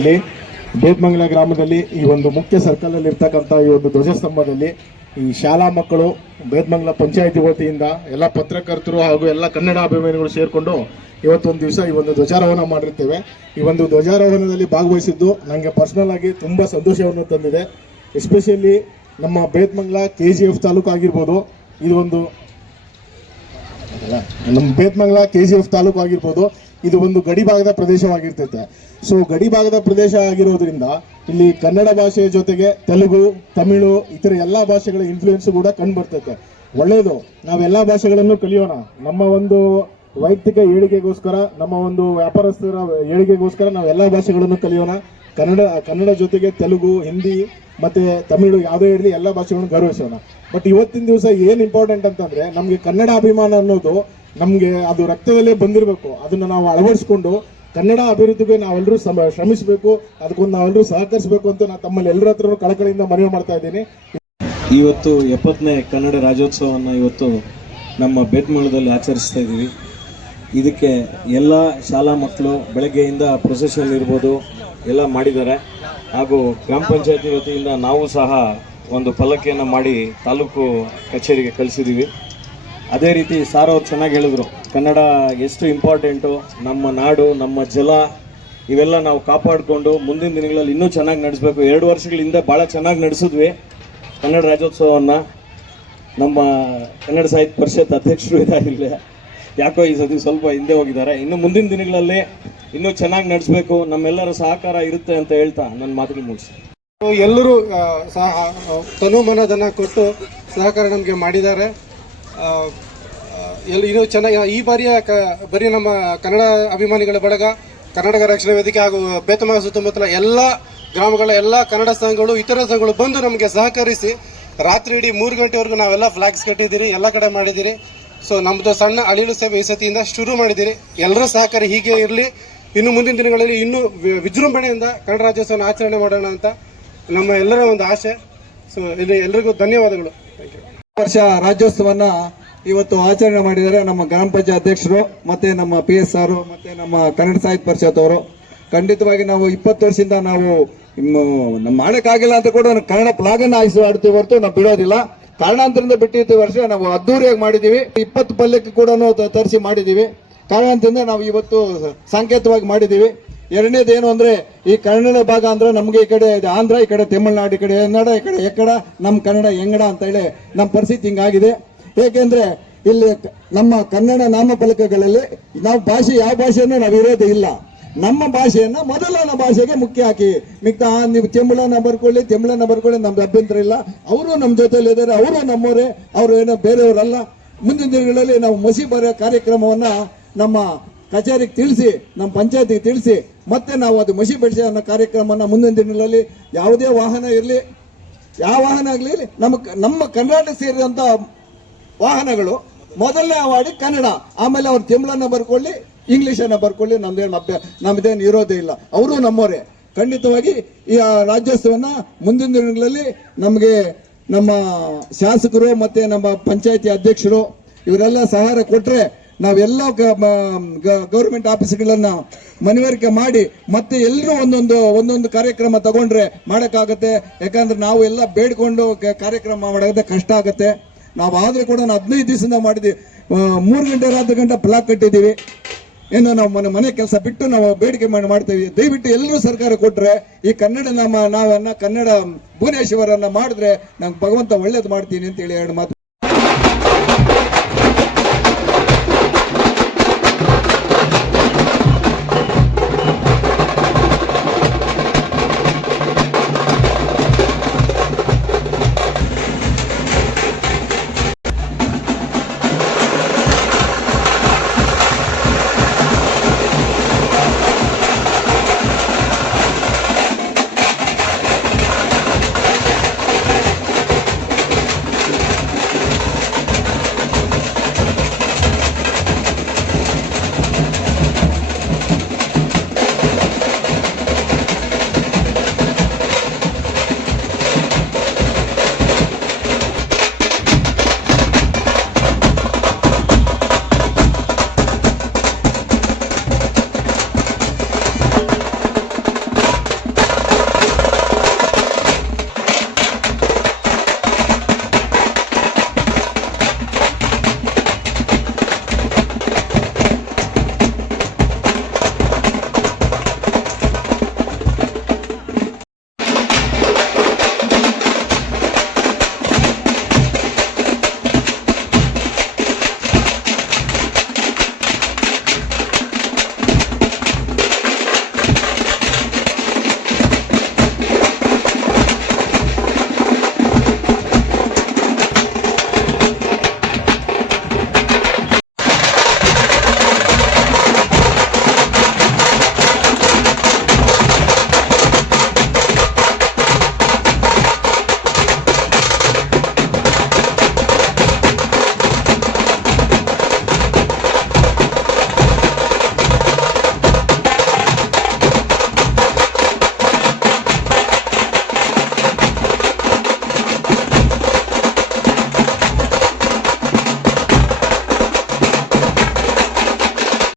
ಇಲ್ಲಿ ಬೇತ್ಮಂಗಲ ಗ್ರಾಮದಲ್ಲಿ ಈ ಒಂದು ಮುಖ್ಯ ಸರ್ಕಲ್ ಅಲ್ಲಿ ಇರ್ತಕ್ಕಂಥ ಈ ಒಂದು ಧ್ವಜಸ್ತಂಭದಲ್ಲಿ ಈ ಶಾಲಾ ಮಕ್ಕಳು ಬೇತ್ಮಂಗಲ ಪಂಚಾಯತಿ ವತಿಯಿಂದ ಎಲ್ಲ ಪತ್ರಕರ್ತರು ಹಾಗೂ ಎಲ್ಲ ಕನ್ನಡ ಅಭಿಮಾನಿಗಳು ಸೇರಿಕೊಂಡು ಇವತ್ತೊಂದು ದಿವಸ ಈ ಒಂದು ಧ್ವಜಾರೋಹಣ ಮಾಡಿರ್ತೇವೆ. ಈ ಒಂದು ಧ್ವಜಾರೋಹಣದಲ್ಲಿ ಭಾಗವಹಿಸಿದ್ದು ನನಗೆ ಪರ್ಸನಲ್ ಆಗಿ ತುಂಬ ಸಂತೋಷವನ್ನು ತಂದಿದೆ. ಎಸ್ಪೆಷಲಿ ನಮ್ಮ Bethamangala K G F taluk ಆಗಿರ್ಬೋದು ಇದು ಒಂದು ಅಲ್ಲ, ನಮ್ಮ Bethamangala K G F taluk ಆಗಿರ್ಬೋದು ಇದು ಒಂದು ಗಡಿ ಭಾಗದ ಪ್ರದೇಶವಾಗಿರ್ತೈತೆ. ಸೊ ಗಡಿ ಭಾಗದ ಪ್ರದೇಶ ಆಗಿರೋದ್ರಿಂದ ಇಲ್ಲಿ ಕನ್ನಡ ಭಾಷೆಯ ಜೊತೆಗೆ ತೆಲುಗು ತಮಿಳು ಇತರ ಎಲ್ಲ ಭಾಷೆಗಳ ಇನ್ಫ್ಲೂಯೆನ್ಸ್ ಕೂಡ ಕಂಡು ಬರ್ತೈತೆ ಒಳ್ಳೆಯದು ನಾವೆಲ್ಲ ಭಾಷೆಗಳನ್ನು ಕಲಿಯೋಣ. ನಮ್ಮ ಒಂದು ವೈಯಕ್ತಿಕ ಏಳಿಗೆಗೋಸ್ಕರ ನಮ್ಮ ಒಂದು ವ್ಯಾಪಾರಸ್ಥರ ಏಳಿಗೆಗೋಸ್ಕರ ನಾವು ಎಲ್ಲ ಭಾಷೆಗಳನ್ನು ಕಲಿಯೋಣ. ಕನ್ನಡ ಕನ್ನಡ ಜೊತೆಗೆ ತೆಲುಗು, ಹಿಂದಿ, ಮತ್ತೆ ತಮಿಳು ಯಾವುದೇ ಇರಲಿ ಎಲ್ಲ ಭಾಷೆಗಳನ್ನು ಗೌರವಿಸೋಣ. ಬಟ್ ಇವತ್ತಿನ ದಿವಸ ಏನು ಇಂಪಾರ್ಟೆಂಟ್ ಅಂತಂದ್ರೆ ನಮಗೆ ಕನ್ನಡ ಅಭಿಮಾನ ಅನ್ನೋದು ನಮಗೆ ಅದು ರಕ್ತದಲ್ಲೇ ಬಂದಿರಬೇಕು. ಅದನ್ನು ನಾವು ಅಳವಡಿಸ್ಕೊಂಡು ಕನ್ನಡ ಅಭಿವೃದ್ಧಿಗೆ ನಾವೆಲ್ಲರೂ ಸಮ, ಶ್ರಮಿಸಬೇಕು. ಅದಕ್ಕೊಂದು ನಾವೆಲ್ಲರೂ ಸಹಕರಿಸಬೇಕು ಅಂತ ನಾನು ತಮ್ಮಲ್ಲಿ ಎಲ್ಲರ ಹತ್ರ ಕಳಕಳಿಯಿಂದ ಮನವಿ ಮಾಡ್ತಾ ಇದ್ದೀನಿ. ಇವತ್ತು ಎಪ್ಪತ್ತನೇ ಕನ್ನಡ ರಾಜ್ಯೋತ್ಸವವನ್ನು ಇವತ್ತು ನಮ್ಮ ಬೇತ್ಮಳದಲ್ಲಿ ಆಚರಿಸ್ತಾ ಇದ್ದೀವಿ. ಇದಕ್ಕೆ ಎಲ್ಲ ಶಾಲಾ ಮಕ್ಕಳು ಬೆಳಗ್ಗೆಯಿಂದ ಪ್ರೊಸೆಷನ್ ಇರ್ಬೋದು ಎಲ್ಲ ಮಾಡಿದ್ದಾರೆ. ಹಾಗೂ ಗ್ರಾಮ ಪಂಚಾಯತಿ ವತಿಯಿಂದ ನಾವು ಸಹ ಒಂದು ಫಲಕೆಯನ್ನು ಮಾಡಿ ತಾಲೂಕು ಕಚೇರಿಗೆ ಕಳಿಸಿದ್ದೀವಿ ಅದೇ ರೀತಿ ಸಾರ್ ಅವರು ಚೆನ್ನಾಗಿ ಹೇಳಿದ್ರು. ಕನ್ನಡ ಎಷ್ಟು ಇಂಪಾರ್ಟೆಂಟು, ನಮ್ಮ ನಾಡು, ನಮ್ಮ ಜಲ, ಇವೆಲ್ಲ ನಾವು ಕಾಪಾಡಿಕೊಂಡು ಮುಂದಿನ ದಿನಗಳಲ್ಲಿ ಇನ್ನೂ ಚೆನ್ನಾಗಿ ನಡೆಸಬೇಕು. ಎರಡು ವರ್ಷಗಳಿಂದ ಭಾಳ ಚೆನ್ನಾಗಿ ನಡೆಸಿದ್ವಿ ಕನ್ನಡ ರಾಜ್ಯೋತ್ಸವವನ್ನು. ನಮ್ಮ ಕನ್ನಡ ಸಾಹಿತ್ಯ ಪರಿಷತ್ ಅಧ್ಯಕ್ಷರು ಇದಾಗಿಲ್ಲ ಯಾಕೋ ಈ ಸತಿ ಸ್ವಲ್ಪ ಹಿಂದೆ ಹೋಗಿದ್ದಾರೆ. ಇನ್ನು ಮುಂದಿನ ದಿನಗಳಲ್ಲಿ ಇನ್ನೂ ಚೆನ್ನಾಗಿ ನಡೆಸಬೇಕು. ನಮ್ಮೆಲ್ಲರ ಸಹಕಾರ ಇರುತ್ತೆ ಅಂತ ಹೇಳ್ತಾ ನನ್ನ ಮಾತುಗಳು ಮುಗಿಸಿ ಎಲ್ಲರೂ ಸಹ ಆ, ತನು ಮನದನ್ನ ಕೊಟ್ಟು ಸಹಕಾರ ನಮಗೆ ಮಾಡಿದ್ದಾರೆ. ಎಲ್ಲ ಇನ್ನೂ ಚೆನ್ನಾಗಿ ಈ ಬಾರಿಯ ಕ ಬರೀ ನಮ್ಮ ಕನ್ನಡ ಅಭಿಮಾನಿಗಳ ಬಳಗ ಕರ್ನಾಟಕ ರಕ್ಷಣಾ ವೇದಿಕೆ ಹಾಗೂ ಬೇತಮ ಸುತ್ತಮುತ್ತಲ ಎಲ್ಲ ಗ್ರಾಮಗಳ ಎಲ್ಲ ಕನ್ನಡ ಸಂಘಗಳು ಇತರ ಸಂಘಗಳು ಬಂದು ನಮಗೆ ಸಹಕರಿಸಿ ರಾತ್ರಿ ಇಡೀ ಮೂರು ಗಂಟೆವರೆಗೂ ನಾವೆಲ್ಲ ಫ್ಲಾಗ್ಸ್ ಕಟ್ಟಿದ್ದೀರಿ ಎಲ್ಲ ಕಡೆ ಮಾಡಿದ್ದೀರಿ. ಸೊ ನಮ್ಮದು ಸಣ್ಣ ಅಳಿಲು ಸೇವೆ ಈ ಸತಿಯಿಂದ ಶುರು ಮಾಡಿದ್ದೀರಿ. ಎಲ್ಲರೂ ಸಹಕಾರಿ ಹೀಗೆ ಇರಲಿ. ಇನ್ನು ಮುಂದಿನ ದಿನಗಳಲ್ಲಿ ಇನ್ನೂ ವಿಜೃಂಭಣೆಯಿಂದ ಕನ್ನಡ ರಾಜ್ಯೋತ್ಸವನ ಆಚರಣೆ ಮಾಡೋಣ ಅಂತ ನಮ್ಮ ಎಲ್ಲರ ಒಂದು ಆಸೆ ಸೊ ಇಲ್ಲಿ ಎಲ್ರಿಗೂ ಧನ್ಯವಾದಗಳು. ಥ್ಯಾಂಕ್ ಯು ವರ್ಷ ರಾಜ್ಯೋತ್ಸವನ್ನ ಇವತ್ತು ಆಚರಣೆ ಮಾಡಿದ್ದಾರೆ ನಮ್ಮ ಗ್ರಾಮ ಪಂಚಾಯತ್ ಅಧ್ಯಕ್ಷರು, ಮತ್ತೆ ನಮ್ಮ ಪಿ ಎಸ್ ಆರು ಮತ್ತೆ ನಮ್ಮ ಕನ್ನಡ ಸಾಹಿತ್ಯ ಪರಿಷತ್ ಅವರು. ಖಂಡಿತವಾಗಿ ನಾವು ಇಪ್ಪತ್ತು ವರ್ಷದಿಂದ ನಾವು ಮಾಡೋಕ್ಕಾಗಿಲ್ಲ ಅಂತ ಕೂಡ ಕನ್ನಡ ಪ್ಲಾಗನ್ನು ಆಯಿಸಿ ಆಡ್ತೀವಿ ಹೊರತು ನಾವು ಬಿಡೋದಿಲ್ಲ. ಕಾರಣಾಂತರದಿಂದ ಬಿಟ್ಟಿದ್ದ ವರ್ಷ ನಾವು ಅದ್ದೂರಿಯಾಗಿ ಮಾಡಿದ್ದೀವಿ. ಇಪ್ಪತ್ತು ಪಲ್ಯಕ್ಕೆ ಕೂಡ ತರಿಸಿ ಮಾಡಿದ್ದೀವಿ. ಕಾರಣಾಂತರದಿಂದ ನಾವು ಇವತ್ತು ಸಾಂಕೇತವಾಗಿ ಮಾಡಿದ್ದೀವಿ. ಎರಡನೇದು ಏನು ಅಂದರೆ, ಈ ಕನ್ನಡ ಭಾಗ ಅಂದ್ರೆ ನಮಗೆ ಈ ಕಡೆ ಆಂಧ್ರ, ಈ ಕಡೆ ತಮಿಳ್ನಾಡು, ಈ ಕಡೆ ಕನ್ನಡ, ಈ ಕಡೆ ಎಕ್ಕಡ ನಮ್ಮ ಕನ್ನಡ ಎಂಗಡ ಅಂತ ಹೇಳಿ ನಮ್ಮ ಪರಿಸ್ಥಿತಿ ಹಿಂಗಾಗಿದೆ. ಏಕೆಂದರೆ, ಇಲ್ಲಿ ನಮ್ಮ ಕನ್ನಡ ನಾಮಫಲಕಗಳಲ್ಲಿ ನಾವು ಭಾಷೆ, ಯಾವ ಭಾಷೆಯನ್ನು ನಾವು ಇರೋದೇ ಇಲ್ಲ. ನಮ್ಮ ಭಾಷೆಯನ್ನ ಮೊದಲನ ಭಾಷೆಗೆ ಮುಖ್ಯ ಹಾಕಿ. ಮಿಕ್ತ ನೀವು ತಮಿಳನ್ನ ಬರ್ಕೊಳ್ಳಿ ತಮಿಳನ್ನ ಬರ್ಕೊಳ್ಳಿ, ನಮ್ದು ಅಭ್ಯಂತರ ಇಲ್ಲ. ಅವರು ನಮ್ಮ ಜೊತೆಲಿ ಇದ್ದಾರೆ, ಅವರು ನಮ್ಮವರೇ, ಅವರು ಏನೋ ಬೇರೆಯವರಲ್ಲ. ಮುಂದಿನ ದಿನಗಳಲ್ಲಿ ನಾವು ಮಸಿ ಬರೆಯೋ ಕಾರ್ಯಕ್ರಮವನ್ನ ನಮ್ಮ ಕಚೇರಿಗೆ ತಿಳಿಸಿ, ನಮ್ಮ ಪಂಚಾಯತಿಗೆ ತಿಳಿಸಿ, ಮತ್ತೆ ನಾವು ಅದು ಮಸಿ ಬೆಳೆಸಿ ಅನ್ನೋ ಕಾರ್ಯಕ್ರಮನ ಮುಂದಿನ ದಿನಗಳಲ್ಲಿ ಯಾವುದೇ ವಾಹನ ಇರಲಿ, ಯಾವ ವಾಹನ ಆಗಲಿ, ನಮ್ಮ ನಮ್ಮ ಕನ್ನಡ ಸೇರಿದಂತ ವಾಹನಗಳು, ಮೊದಲನೇ ಅವಾರ್ಡಿ ಕನ್ನಡ. ಆಮೇಲೆ ಅವ್ರು ತಮಿಳನ್ನ ಬರ್ಕೊಳ್ಳಿ ಇಂಗ್ಲಿಷನ್ನ ಬರ್ಕೊಳ್ಳಿ, ನಮ್ದೇನು ಅಭ್ಯ, ನಮ್ದೇನು ಇರೋದೇ ಇಲ್ಲ. ಅವರು ನಮ್ಮವರೇ ಖಂಡಿತವಾಗಿ ಈ ರಾಜ್ಯೋತ್ಸವನ ಮುಂದಿನ ದಿನಗಳಲ್ಲಿ ನಮಗೆ ನಮ್ಮ ಶಾಸಕರು ಮತ್ತೆ ನಮ್ಮ ಪಂಚಾಯತಿ ಅಧ್ಯಕ್ಷರು ಇವರೆಲ್ಲ ಸಹಾಯ ಕೊಟ್ರೆ ನಾವೆಲ್ಲ ಗೌರ್ಮೆಂಟ್ ಆಫೀಸ್ಗಳನ್ನು ಮನವರಿಕೆ ಮಾಡಿ ಮತ್ತೆ ಎಲ್ಲರೂ ಒಂದೊಂದು ಒಂದೊಂದು ಕಾರ್ಯಕ್ರಮ ತಗೊಂಡ್ರೆ ಮಾಡೋಕ್ಕಾಗತ್ತೆ. ಯಾಕಂದ್ರೆ ನಾವು ಎಲ್ಲ ಬೇಡ್ಕೊಂಡು ಕಾರ್ಯಕ್ರಮ ಮಾಡೋದೇ ಕಷ್ಟ ಆಗುತ್ತೆ. ನಾವು ಆದ್ರೂ ಕೂಡ ನಾವು ಹದಿನೈದು ದಿವಸದಿಂದ ಮಾಡಿದ್ವಿ. ಮೂರು ಗಂಟೆ ರಾತ್ರಿ ಗಂಟೆ ಪ್ಲಾಕ್ ಕಟ್ಟಿದ್ದೀವಿ. ಇನ್ನು ನಾವು ಮನೆ ಮನೆ ಕೆಲಸ ಬಿಟ್ಟು ನಾವು ಬೇಡಿಕೆ ಮಾಡಿ ಮಾಡ್ತೀವಿ. ದಯವಿಟ್ಟು ಎಲ್ಲರೂ ಸರ್ಕಾರ ಕೊಟ್ರೆ ಈ ಕನ್ನಡ ನಮ್ಮ ನಾವನ್ನ ಕನ್ನಡ ಭುವನೇಶ್ವರನ್ನ ಮಾಡಿದ್ರೆ ನಂಗೆ ಭಗವಂತ ಒಳ್ಳೇದು ಮಾಡ್ತೀನಿ ಅಂತ ಹೇಳಿ ಎರಡು ಮಾತು